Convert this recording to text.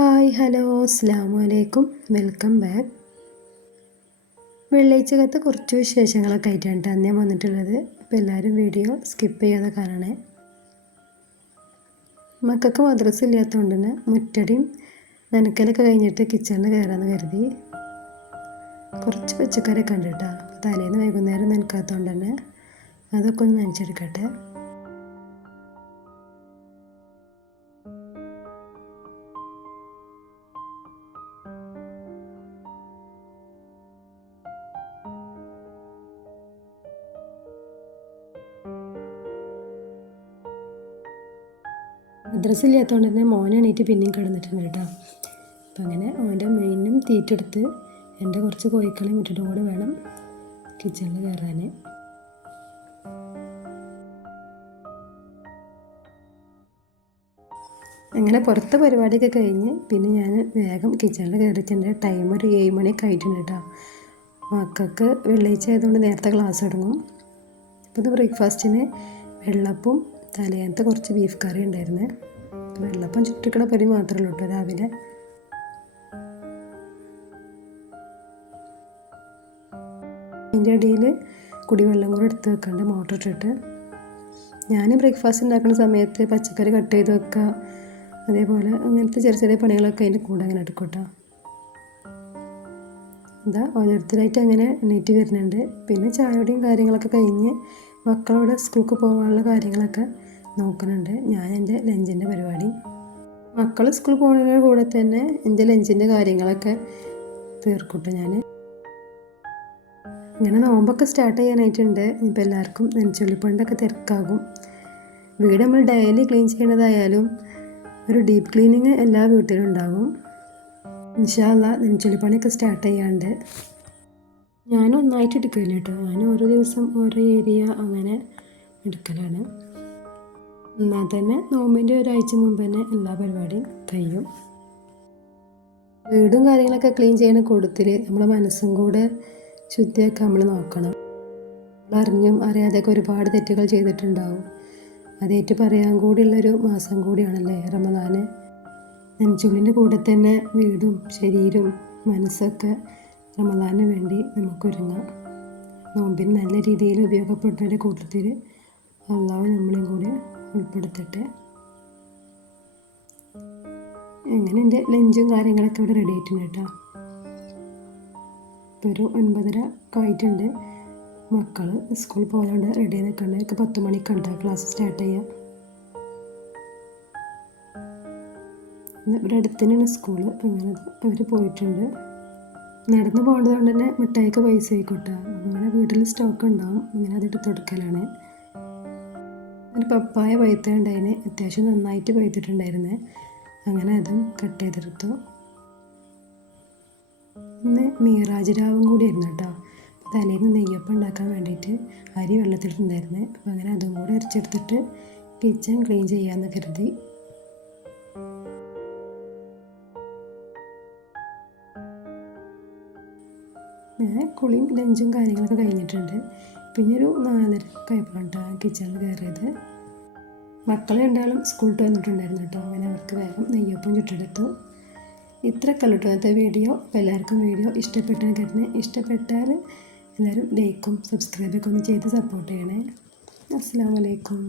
Hello അസ്സാം വലൈക്കും welcome back. വെള്ളിയാഴ്ചകത്ത് കുറച്ച് വിശേഷങ്ങളൊക്കെ ആയിട്ടാണ് കേട്ടോ ഞാൻ വന്നിട്ടുള്ളത്. അപ്പോൾ എല്ലാവരും വീഡിയോ സ്കിപ്പ് ചെയ്യാതെ കാണണേ. മക്കൾക്ക് മദ്രസ ഇല്ലാത്തതുകൊണ്ട് തന്നെ മുറ്റടിയും നനക്കലൊക്കെ കഴിഞ്ഞിട്ട് കിച്ചണിൽ കയറാമെന്ന് കരുതി. കുറച്ച് പച്ചക്കറിയൊക്കെ ഉണ്ട് കേട്ടോ. തലേന്ന് വൈകുന്നേരം നനക്കാത്തതുകൊണ്ട് തന്നെ അതൊക്കെ ഒന്ന് നനച്ചെടുക്കട്ടെ. മദ്രസ ഇല്ലാത്തതുകൊണ്ട് തന്നെ മോൻ എണീറ്റ് പിന്നെയും കിടന്നിട്ടുണ്ട് കേട്ടോ. അപ്പം അങ്ങനെ ഓന്റെ മെയിനും തീറ്റെടുത്ത് എന്റെ കുറച്ച് കോഴിക്കളി മുറ്റിട്ടും കൂടെ വേണം കിച്ചണിൽ കയറാൻ. അങ്ങനെ പുറത്തെ പരിപാടിയൊക്കെ കഴിഞ്ഞ് പിന്നെ ഞാൻ വേഗം കിച്ചണിൽ കയറിയിട്ടുണ്ട് ടൈം ഒരു ഏഴ് മണി കഴിഞ്ഞിട്ടുണ്ട് കേട്ടോ. മക്കൾക്ക് വെള്ളിയാഴ്ച ആയതുകൊണ്ട് നേരത്തെ ക്ലാസ് തുടങ്ങും. അപ്പോൾ ബ്രേക്ക്ഫാസ്റ്റിന് വെള്ളപ്പും തലേന്നത്തെ കുറച്ച് ബീഫ് കറി ഉണ്ടായിരുന്നു വെള്ളപ്പം ചുറ്റിക്കണ പരി മാത്രമേ ഉള്ളൂ കേട്ടോ രാവിലെ. അതിന്റെ ഇടയിൽ കുടിവെള്ളം കൂടെ എടുത്ത് വെക്കണ്ട് മോട്ടർ ഇട്ടിട്ട് ഞാൻ ബ്രേക്ക്ഫാസ്റ്റ് ഉണ്ടാക്കുന്ന സമയത്ത് പച്ചക്കറി കട്ട് ചെയ്ത് വെക്കുക അതേപോലെ അങ്ങനത്തെ ചെറിയ ചെറിയ പണികളൊക്കെ അതിന്റെ കൂടെ അങ്ങനെ എടുക്കും കേട്ടോ. എന്താ ഓരോരുത്തരായിട്ട് അങ്ങനെ എണീറ്റ് വരുന്നുണ്ട്. പിന്നെ ചായയുടെയും കാര്യങ്ങളൊക്കെ കഴിഞ്ഞ് മക്കളോട് സ്കൂൾക്ക് പോകാനുള്ള കാര്യങ്ങളൊക്കെ നോക്കുന്നുണ്ട്. ഞാൻ എന്റെ ലഞ്ചിന്റെ പരിപാടി. മക്കൾ സ്കൂൾ പോകുന്നതിന്റെ കൂടെ തന്നെ എന്റെ ലഞ്ചിന്റെ കാര്യങ്ങളൊക്കെ തീർക്കട്ടെ ഞാൻ. ഇങ്ങനെ നോമ്പൊക്കെ സ്റ്റാർട്ട് ചെയ്യാനായിട്ടുണ്ട്. ഇപ്പം എല്ലാവർക്കും നെഞ്ചുള്ളിപ്പണ്ടൊക്കെ തിരക്കാകും. വീട് നമ്മൾ ഡെയിലി ക്ലീൻ ചെയ്യണതായാലും ഒരു ഡീപ്പ് ക്ലീനിങ് എല്ലാ വീട്ടിലും ഉണ്ടാകും. ഇൻഷാല്ല നെഞ്ചുള്ളിപ്പണിയൊക്കെ സ്റ്റാർട്ട് ചെയ്യാണ്ട്. ഞാൻ ഒന്നായിട്ട് എടുക്കില്ല കേട്ടോ. ഞാൻ ഓരോ ദിവസം ഓരോ ഏരിയ അങ്ങനെ എടുക്കലാണ്. എന്നാൽ തന്നെ നോമ്പിന്റെ ഒരാഴ്ച മുമ്പ് തന്നെ എല്ലാ പരിപാടിയും കഴിയും. വീടും കാര്യങ്ങളൊക്കെ ക്ലീൻ ചെയ്യുന്ന കൂട്ടത്തിൽ നമ്മളെ മനസ്സും കൂടെ ശുദ്ധിയൊക്കെ നമ്മൾ നോക്കണം. അറിഞ്ഞും അറിയാതെയൊക്കെ ഒരുപാട് തെറ്റുകൾ ചെയ്തിട്ടുണ്ടാവും. അതേറ്റ് പറയാൻ കൂടിയുള്ളൊരു മാസം കൂടിയാണല്ലേ റമദാന്. നെഞ്ചുള്ളിന്റെ കൂടെ തന്നെ വീടും ശരീരവും മനസ്സൊക്കെ റമദാന് വേണ്ടി നമുക്കൊരുങ്ങാം നോമ്പിന് നല്ല രീതിയിൽ ഉപയോഗപ്പെടുന്നതിന്റെ കൂട്ടത്തിൽ അള്ളാഹ് കൂടി ഉൾപ്പെടുത്തട്ടെ. എങ്ങനെ എന്റെ ലഞ്ചും കാര്യങ്ങളൊക്കെ ഇവിടെ റെഡി ആയിട്ടുണ്ട് കേട്ടോ. ഇപ്പോൾ ഒരു ഒൻപതര ആയിട്ടുണ്ട്. മക്കൾ സ്കൂളിൽ പോകാണ്ട് റെഡി നിൽക്കണം ഒക്കെ പത്ത് കണ്ട ക്ലാസ് സ്റ്റാർട്ട് ചെയ്യാം. ഇവിടെ അടുത്ത് തന്നെയാണ് സ്കൂൾ അങ്ങനെ അവർ പോയിട്ടുണ്ട്. നടന്നു പോകേണ്ടത് കൊണ്ട് തന്നെ മിഠായിക്ക് പൈസ ആയിക്കോട്ടെ. അങ്ങനെ വീട്ടിൽ സ്റ്റോക്ക് ഉണ്ടാവും. അങ്ങനെ അത് എടുത്ത് കൊടുക്കലാണ്. ഒരു പപ്പായ പഴുത്തുണ്ടായിന് അത്യാവശ്യം നന്നായിട്ട് പഴുത്തിട്ടുണ്ടായിരുന്നേ. അങ്ങനെ അതും കട്ട് ചെയ്തെടുത്തു. ഇന്ന് മീറാജ് രാവും കൂടിയായിരുന്നു കേട്ടോ തലേന്ന് നെയ്യപ്പം ഉണ്ടാക്കാൻ വേണ്ടിയിട്ട് അരി വെള്ളത്തിലിട്ടുണ്ടായിരുന്നേ. അപ്പോൾ അങ്ങനെ അതും കൂടി അരച്ചെടുത്തിട്ട് കിച്ചൺ ക്ലീൻ ചെയ്യാമെന്ന് കരുതി. ഞാൻ കുളിയും ലഞ്ചും കാര്യങ്ങളൊക്കെ കഴിഞ്ഞിട്ടുണ്ട്. പിന്നെ ഒരു നാലര കഴിപ്പാണ് കിച്ചണിൽ കയറിയത്. മക്കൾ രണ്ടാളും സ്കൂളിൽ വന്നിട്ടുണ്ടായിരുന്നു കേട്ടോ അങ്ങനെ അവർക്ക് വേഗം നെയ്യപ്പം ചുട്ടെടുത്തു. ഇത്ര കല്ലിട്ടോ വീഡിയോ. അപ്പോൾ എല്ലാവർക്കും വീഡിയോ ഇഷ്ടപ്പെട്ടെന്ന് കരുതുന്നത് ഇഷ്ടപ്പെട്ടാൽ എല്ലാവരും ലൈക്കും സബ്സ്ക്രൈബൊക്കെ ഒന്ന് ചെയ്ത് സപ്പോർട്ട് ചെയ്യണേ. അസ്സാം വലൈക്കും